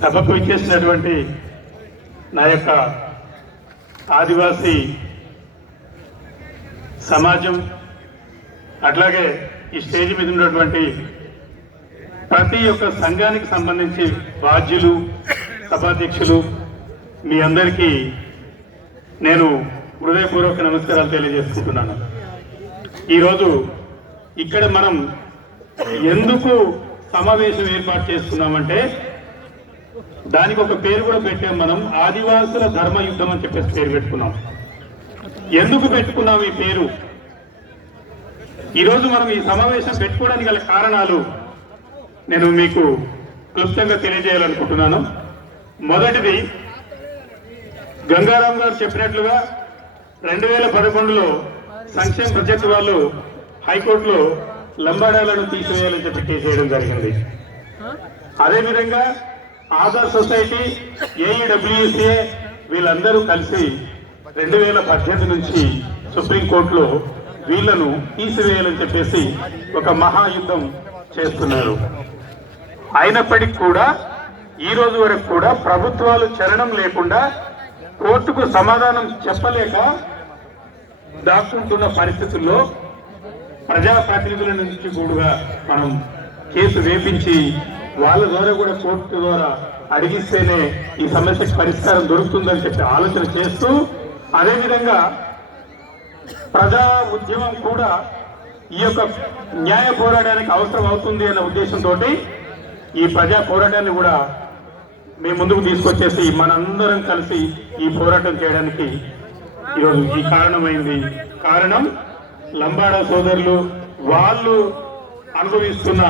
సభకు ఇచ్చేసినటువంటి నా యొక్క ఆదివాసీ సమాజం అట్లాగే ఈ స్టేజ్ మీద ఉన్నటువంటి ప్రతి ఒక్క సంఘానికి సంబంధించి బాధ్యులు సభాధ్యక్షులు మీ అందరికీ నేను హృదయపూర్వక నమస్కారాలు తెలియజేసుకుంటున్నాను. ఈరోజు ఇక్కడ మనం ఎందుకు సమావేశం ఏర్పాటు చేసుకున్నామంటే దానికి ఒక పేరు కూడా పెట్టాం మనం ఆదివాసుల ధర్మ యుద్ధం అని చెప్పేసి పేరు పెట్టుకున్నాం. ఎందుకు పెట్టుకున్నాం ఈ పేరు? ఈరోజు మనం ఈ సమావేశం పెట్టుకోవడానికి గల కారణాలు నేను మీకు క్లుప్తంగా తెలియజేయాలనుకుంటున్నాను. మొదటిది గంగారాం గారు చెప్పినట్లుగా రెండు వేల పదకొండులో సంక్షేమ బడ్జెట్ వాళ్ళు హైకోర్టులో లంబాడాలను తీసివేయాలని చెప్పి కేసు జరిగింది. అదేవిధంగా ఆధార్ సొసైటీ ఏఈడబ్ల్యూసీఏ వీళ్ళందరూ కలిసి రెండు వేల పద్దెనిమిది నుంచి సుప్రీంకోర్టులో వీళ్ళను తీసివేయాలని చెప్పేసి ఒక మహాయుద్ధం చేస్తున్నారు. అయినప్పటికీ కూడా ఈ రోజు వరకు కూడా ప్రభుత్వాలు చరణం లేకుండా కోర్టుకు సమాధానం చెప్పలేక దాక్కుంటున్న పరిస్థితుల్లో ప్రజాప్రతినిధుల నుంచి కూడా మనం కేసు వేపించి వాళ్ళ ద్వారా కూడా కోర్టు ద్వారా అడిగిస్తేనే ఈ సమస్యకు పరిష్కారం దొరుకుతుందని చెప్పి ఆలోచన చేస్తూ అదేవిధంగా ప్రజా ఉద్యమం కూడా ఈ యొక్క న్యాయ పోరాటానికి అవసరం అవుతుంది అన్న ఉద్దేశంతో ఈ ప్రజా పోరాటాన్ని కూడా మేము ముందుకు తీసుకొచ్చేసి మనందరం కలిసి ఈ పోరాటం చేయడానికి ఈరోజు ఈ కారణమైంది కారణం. లంబాడ సోదరులు వాళ్ళు అనుభవిస్తున్న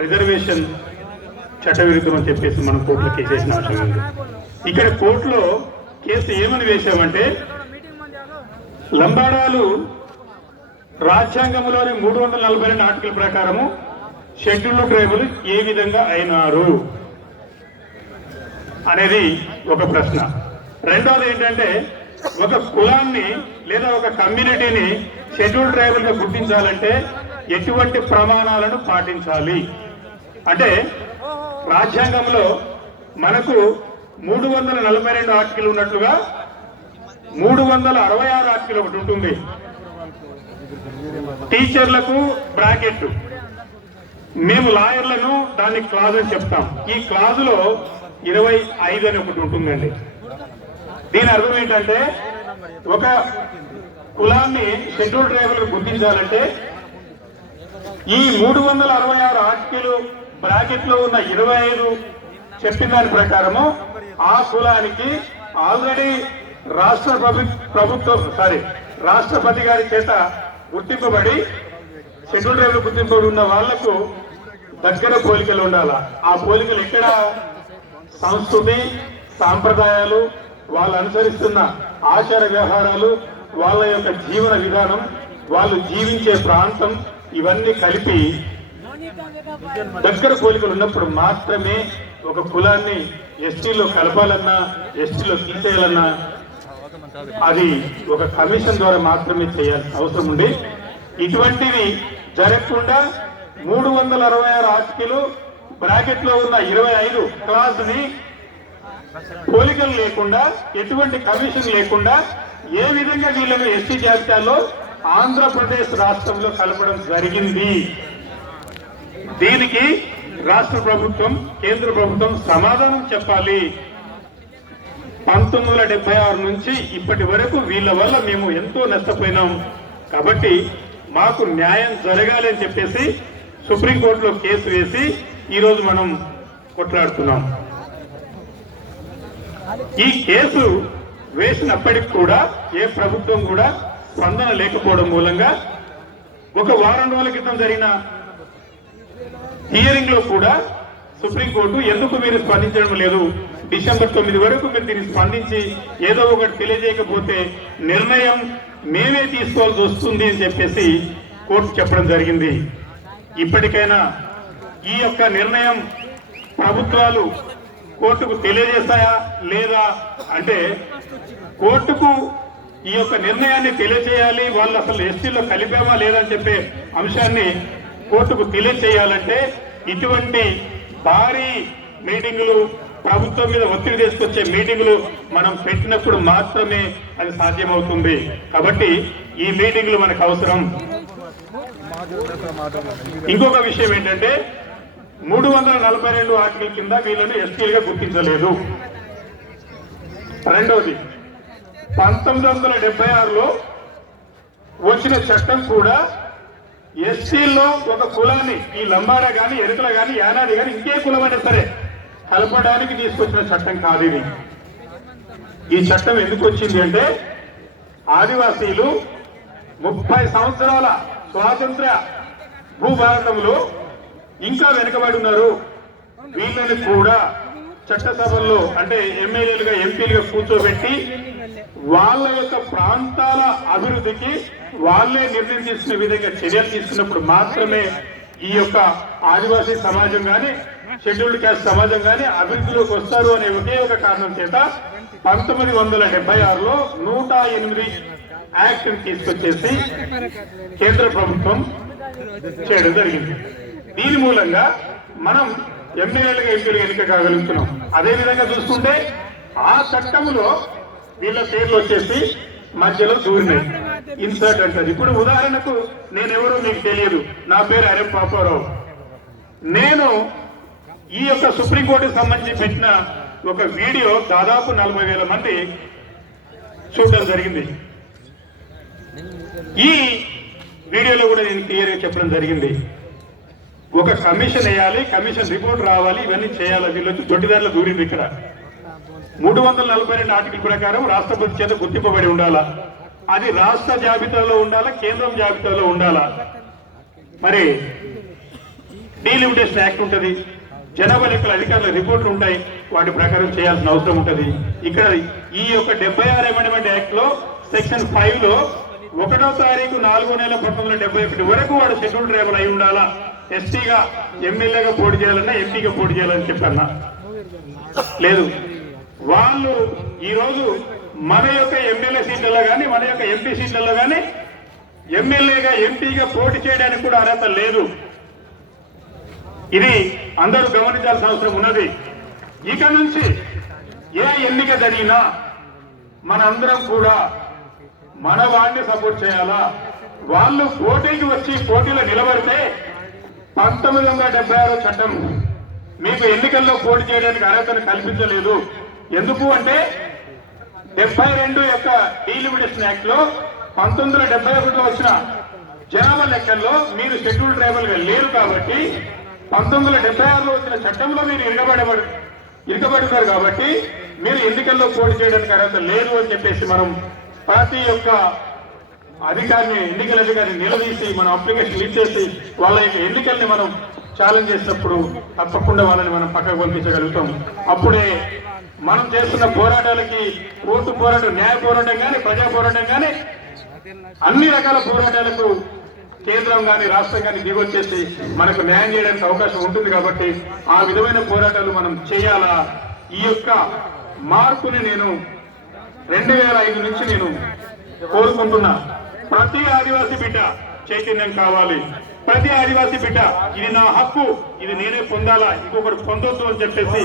రిజర్వేషన్ చట్టవిరుద్ధం అని చెప్పేసి మనం కోర్టులో కేసు వేసిన అవసరం ఉంది ఇక్కడ కోర్టులో కేసు ఏమని వేశామంటే లంబాడాలు రాజ్యాంగంలోని మూడు వందల నలభై రెండు ఆర్టికల్ ప్రకారము షెడ్యూల్ ట్రైబుల్ ఏ విధంగా అయినారు అనేది ఒక ప్రశ్న. రెండవది ఏంటంటే ఒక కులాన్ని లేదా ఒక కమ్యూనిటీని షెడ్యూల్ ట్రైబల్గా గుర్తించాలంటే ఎటువంటి ప్రమాణాలను పాటించాలి? అంటే రాజ్యాంగంలో మనకు మూడు వందల నలభై రెండు ఆర్టికల్ ఉన్నట్లుగా మూడు వందల అరవై ఆరు ఆర్టికల్ ఒకటి ఉంటుంది. టీచర్లకు బ్రాకెట్. మేము లాయర్లను దాన్ని క్లాజ్ అని చెప్తాం. ఈ క్లాజులో ఇరవై ఐదు అని ఒకటి ఉంటుందండి. దీని అర్థం ఏంటంటే ఒక కులాన్ని షెడ్యూల్ ట్రైబల్ గుర్తించాలంటే ఈ మూడు వందల అరవై ఆరు ఆర్టికలు బ్రాకెట్లో ఉన్న ఇరవై ఐదు చెప్పిన దాని ప్రకారము ఆ కులానికి ఆల్రెడీ రాష్ట్ర ప్రభుత్వం సారీ రాష్ట్రపతి గారి చేత గుర్తింపబడి షెడ్యూల్ ట్రైబల్ గుర్తింపబడి ఉన్న వాళ్ళకు దగ్గర పోలికలు ఉండాల? ఆ పోలికలు ఎక్కడ? సంస్కృతి సాంప్రదాయాలు వాళ్ళు అనుసరిస్తున్న ఆచార వ్యవహారాలు వాళ్ళ యొక్క జీవన విధానం వాళ్ళు జీవించే ప్రాంతం ఇవన్నీ కలిపి దగ్గర పోలికలు ఉన్నప్పుడు మాత్రమే ఒక కులాన్ని ఎస్టీలో కలపాలన్నా ఎస్టీలో తీసేయాలన్నా అది ఒక కమిషన్ ద్వారా మాత్రమే చేయాల్సిన అవసరం ఉంది. ఇటువంటివి జరగకుండా మూడు వందల అరవై ఆరు ఆర్టికలు బ్రాకెట్లో ఉన్న ఇరవై ఐదు క్లాస్ని పోలికలు లేకుండా ఎటువంటి కమిషన్ లేకుండా ఏ విధంగా వీళ్ళను ఎస్టీ జాబితాలో ఆంధ్రప్రదేశ్ రాష్ట్రంలో కలపడం జరిగింది. దీనికి రాష్ట్ర ప్రభుత్వం కేంద్ర ప్రభుత్వం సమాధానం చెప్పాలి. పంతొమ్మిది వందల ఆరు నుంచి ఇప్పటి వరకు వీళ్ళ వల్ల మేము ఎంతో నష్టపోయినాం. కాబట్టి మాకు న్యాయం జరగాలి అని చెప్పేసి సుప్రీంకోర్టులో కేసు వేసి ఈరోజు మనం కొట్లాడుతున్నాం. ఈ కేసు వేసినప్పటికి కూడా ఏ ప్రభుత్వం కూడా స్పందన లేకపోవడం మూలంగా ఒక వారం రోజుల క్రితం జరిగిన హియరింగ్లో కూడా సుప్రీంకోర్టు ఎందుకు మీరు స్పందించడం లేదు? డిసెంబర్ తొమ్మిది వరకు మీరు దీన్ని స్పందించి ఏదో ఒకటి తెలియజేయకపోతే నిర్ణయం మేమే తీసుకోవాల్సి వస్తుంది అని చెప్పేసి కోర్టు చెప్పడం జరిగింది. ఇప్పటికైనా ఈ యొక్క నిర్ణయం ప్రభుత్వాలు కోర్టుకు తెలియజేస్తాయా లేదా అంటే కోర్టుకు ఈ యొక్క నిర్ణయాన్ని తెలియజేయాలి వాళ్ళు అసలు ఎస్టీలో కలిపామా లేదా అని చెప్పే అంశాన్ని కోర్టుకు తెలియజేయాలంటే ఇటువంటి భారీ మీటింగులు ప్రభుత్వం మీద ఒత్తిడి తీసుకొచ్చే మీటింగులు మనం పెట్టినప్పుడు మాత్రమే అది సాధ్యమవుతుంది. కాబట్టి ఈ మీటింగులు మనకు అవసరం. ఇంకొక విషయం ఏంటంటే మూడు వందల నలభై రెండు ఆర్టికల్ కింద వీళ్ళని ఎస్టీలుగా గుర్తించలేదు. రెండవది పంతొమ్మిది వందల డెబ్బై ఆరులో వచ్చిన చట్టం కూడా ఎస్టీల్లో ఒక కులాన్ని ఈ లంబాడ కానీ ఎరుకల కానీ యానాది కానీ ఇంకే కులమైనా సరే కలపడానికి తీసుకొచ్చిన చట్టం కాదు ఇది. ఈ చట్టం ఎందుకు వచ్చింది అంటే ఆదివాసీలు ముప్పై సంవత్సరాల స్వాతంత్ర భూభారతంలో ఇంకా వెనుకబడి ఉన్నారు. వీళ్ళని కూడా చట్టసభల్లో అంటే ఎమ్మెల్యేలుగా ఎంపీలుగా కూర్చోబెట్టి వాళ్ళ యొక్క ప్రాంతాల అభివృద్ధికి వాళ్ళే నిర్ణయం తీసుకునే విధంగా చర్యలు తీసుకున్నప్పుడు మాత్రమే ఈ యొక్క ఆదివాసీ సమాజం గాని షెడ్యూల్డ్ క్యాస్ట్ సమాజం గాని అభివృద్ధిలోకి వస్తారు అనే ఒకే ఒక కారణం చేత పంతొమ్మిది వందల డెబ్బై ఆరులో నూట ఎనిమిది యాక్ట్ తీసుకొచ్చేసి కేంద్ర ప్రభుత్వం చేయడం జరిగింది. దీని మూలంగా మనం ఎమ్మెల్యేలుగా ఎంపీలు ఎన్నిక కాగలుగుతున్నాం. అదే విధంగా చూసుకుంటే ఆ చట్టంలో వీళ్ళ పేర్లు వచ్చేసి మధ్యలో దూరినాయి ఇన్సర్ట్ అంటారు ఇప్పుడు ఉదాహరణకు నేనెవరో మీకు తెలియదు. నా పేరు అరెం పాపారావు. నేను ఈ యొక్క సుప్రీంకోర్టుకు సంబంధించి పెట్టిన ఒక వీడియో దాదాపు నలభై వేల మంది చూడడం జరిగింది. ఈ వీడియోలో కూడా నేను క్లియర్గా చెప్పడం జరిగింది. ఒక కమిషన్ వేయాలి కమిషన్ రిపోర్ట్ రావాలి ఇవన్నీ చేయాలి. వీళ్ళు వచ్చి దొడ్డిదారులు దూరింది ఇక్కడ. మూడు వందల నలభై రెండు ఆర్టికల్ ప్రకారం రాష్ట్రపతి చేత గుర్తింపబడి ఉండాలా? అది రాష్ట్ర జాబితాలో ఉండాలా కేంద్రం జాబితాలో ఉండాలా? మరి డీలిమిటేషన్ యాక్ట్ ఉంటుంది. జనాభా లెక్కల అధికారుల రిపోర్ట్లు ఉంటాయి. వాటి ప్రకారం చేయాల్సిన అవసరం ఉంటుంది. ఇక్కడ ఈ యొక్క డెబ్బై ఆరు అమెండ్మెంట్ యాక్ట్లో సెక్షన్ ఫైవ్లో ఒకటో తారీఖు నాలుగో నెల పంతొమ్మిది వందల డెబ్బై ఒకటి వరకు వాడు షెడ్యూల్ ట్రైబల్ అయి ఉండాలా? ఎస్టీగా ఎమ్మెల్యేగా పోటీ చేయాలన్నా ఎంపీగా పోటీ చేయాలని చెప్పన్నా. లేదు. వాళ్ళు ఈరోజు మన యొక్క ఎమ్మెల్యే సీట్లలో కానీ మన యొక్క ఎంపీ సీట్లలో కానీ ఎమ్మెల్యేగా ఎంపీగా పోటీ చేయడానికి కూడా అర్హత లేదు. ఇది అందరూ గమనించాల్సిన అవసరం ఉన్నది. ఇక నుంచి ఏ ఎన్నిక జరిగినా మనందరం కూడా మన వాడిని సపోర్ట్ చేయాలా? వాళ్ళు పోటీకి వచ్చి పోటీలో నిలబడితే పంతొమ్మిది వందల డెబ్బై ఆరో చట్టం మీకు ఎన్నికల్లో పోటీ చేయడానికి అర్హతను కల్పించలేదు. ఎందుకు అంటే డెబ్బై రెండు యొక్క డీలిమిటేషన్ యాక్ట్లో పంతొమ్మిది వందల డెబ్బై ఒకటిలో వచ్చిన జనాభా లెక్కల్లో మీరు షెడ్యూల్ ట్రైబల్గా లేరు కాబట్టి పంతొమ్మిది వందల డెబ్బై ఆరులో వచ్చిన చట్టంలో మీరు ఇరగబడబడి ఇరగబడి కాబట్టి మీరు ఎన్నికల్లో పోటీ చేయడానికి అర్హత లేదు అని చెప్పేసి మనం ప్రతి ఒక్క అధికారిని ఎన్నికల అధికారిని నిలదీసి మనం అప్లికేషన్ ఇచ్చేసి వాళ్ళ యొక్క ఎన్నికల్ని మనం ఛాలెంజ్ చేసినప్పుడు తప్పకుండా వాళ్ళని మనం పక్కకు పంపించగలుగుతాం. అప్పుడే మనం చేస్తున్న పోరాటాలకి కోర్టు పోరాటం న్యాయ పోరాటం కానీ ప్రజా పోరాటం కానీ అన్ని రకాల పోరాటాలకు కేంద్రం కానీ రాష్ట్రం కానీ దిగొచ్చేసి మనకు న్యాయం చేయడానికి అవకాశం ఉంటుంది కాబట్టి ఆ విధమైన పోరాటాలు మనం చేయాలా? ఈ యొక్క మార్పుని నేను రెండు వేల ఐదు నుంచి నేను కోరుకుంటున్నా. ప్రతి ఆదివాసీ బిడ్డ చైతన్యం కావాలి. ప్రతి ఆదివాసీ బిడ్డ ఇది నా హక్కు ఇది నేనే పొందాలా ఇంకొకరు పొందొద్దు అని చెప్పేసి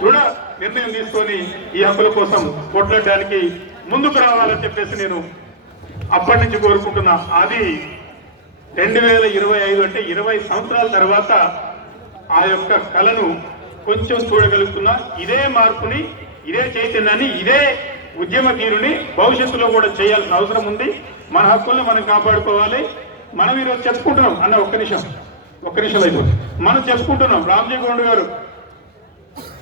దృఢ నిర్ణయం తీసుకొని ఈ హక్కుల కోసం కొట్లాడడానికి ముందుకు రావాలని చెప్పేసి నేను అప్పటి నుంచి కోరుకుంటున్నా. అది రెండు వేల ఇరవై ఐదు అంటే ఇరవై సంవత్సరాల తర్వాత ఆ యొక్క కళను కొంచెం చూడగలుగుతున్నా. ఇదే మార్పుని ఇదే చైతన్యాన్ని ఇదే ఉద్యమ తీరుని భవిష్యత్తులో కూడా చేయాల్సిన అవసరం ఉంది. మన హక్కుల్ని మనం కాపాడుకోవాలి. మనం ఈరోజు చెప్పుకుంటున్నాం. అన్న ఒక్క నిమిషం. ఒక్క నిమిషం అయిపోతుంది. మనం చెప్పుకుంటున్నాం. రామ్జీ గౌండ్ గారు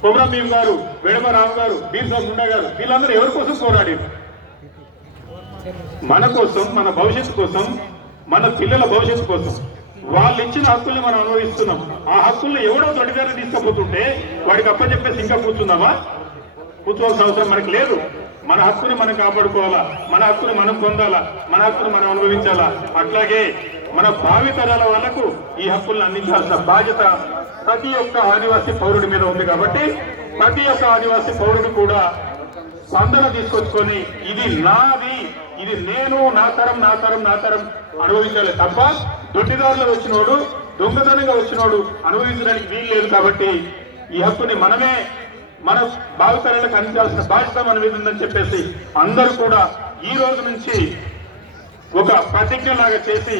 కొమరం భీమ్ గారు వేడమ రామ్ గారు బీర్సా ముండా గారు వీళ్ళందరూ ఎవరి కోసం పోరాడారు? మన కోసం మన భవిష్యత్తు కోసం మన పిల్లల భవిష్యత్తు కోసం. వాళ్ళు ఇచ్చిన హక్కుల్ని మనం అనుభవిస్తున్నాం. ఆ హక్కుల్ని ఎవడో దొడిదారి తీసుకపోతుంటే వాడికి అప్పచెప్పేసి ఇంకా కూర్చుందామా? కూర్చోవాల్సిన అవసరం మనకు లేదు. మన హక్కుని మనం కాపాడుకోవాలా? మన హక్కుని మనం పొందాలా? మన హక్కుని మనం అనుభవించాలా? అట్లాగే మన భావితరాల వాళ్ళకు ఈ హక్కులను అందించాల్సిన బాధ్యత ప్రతి ఒక్క ఆదివాసీ పౌరుడి మీద ఉంది కాబట్టి ప్రతి ఒక్క ఆదివాసీ పౌరుడు కూడా స్పందన తీసుకొచ్చుకొని ఇది నాది ఇది నేను నా తరం నా తరం నా తరం అనుభవించాలి తప్ప దొడ్డిదారులు వచ్చినోడు దొంగతనంగా వచ్చినోడు అనుభవించడానికి వీలు లేదు కాబట్టి ఈ హక్కుని మనమే మన భావితరాలకు అందించాల్సిన బాధ్యత మన మీద ఉందని చెప్పేసి అందరూ కూడా ఈ రోజు నుంచి ఒక ప్రతిజ్ఞ లాగా చేసి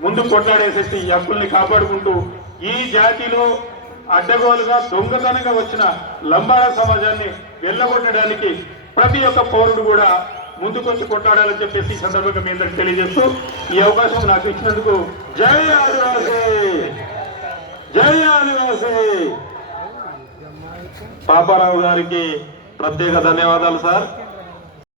ముందు కొట్లాడేసేసి అప్పుల్ని హక్కుల్ని కాపాడుకుంటూ ఈ జాతిలో అడ్డగోలుగా దొంగతనంగా వచ్చిన లంబాడ సమాజాన్ని వెళ్ళగొట్టడానికి ప్రతి ఒక్క పౌరుడు కూడా ముందుకొచ్చి కొట్లాడాలని చెప్పేసి ఈ సందర్భంగా మీ అందరికి తెలియజేస్తూ ఈ అవకాశం నాకు ఇచ్చినందుకు జై ఆదివాసీ! జై ఆదివాసీ! పాపారావు గారికి ప్రత్యేక ధన్యవాదాలు సార్.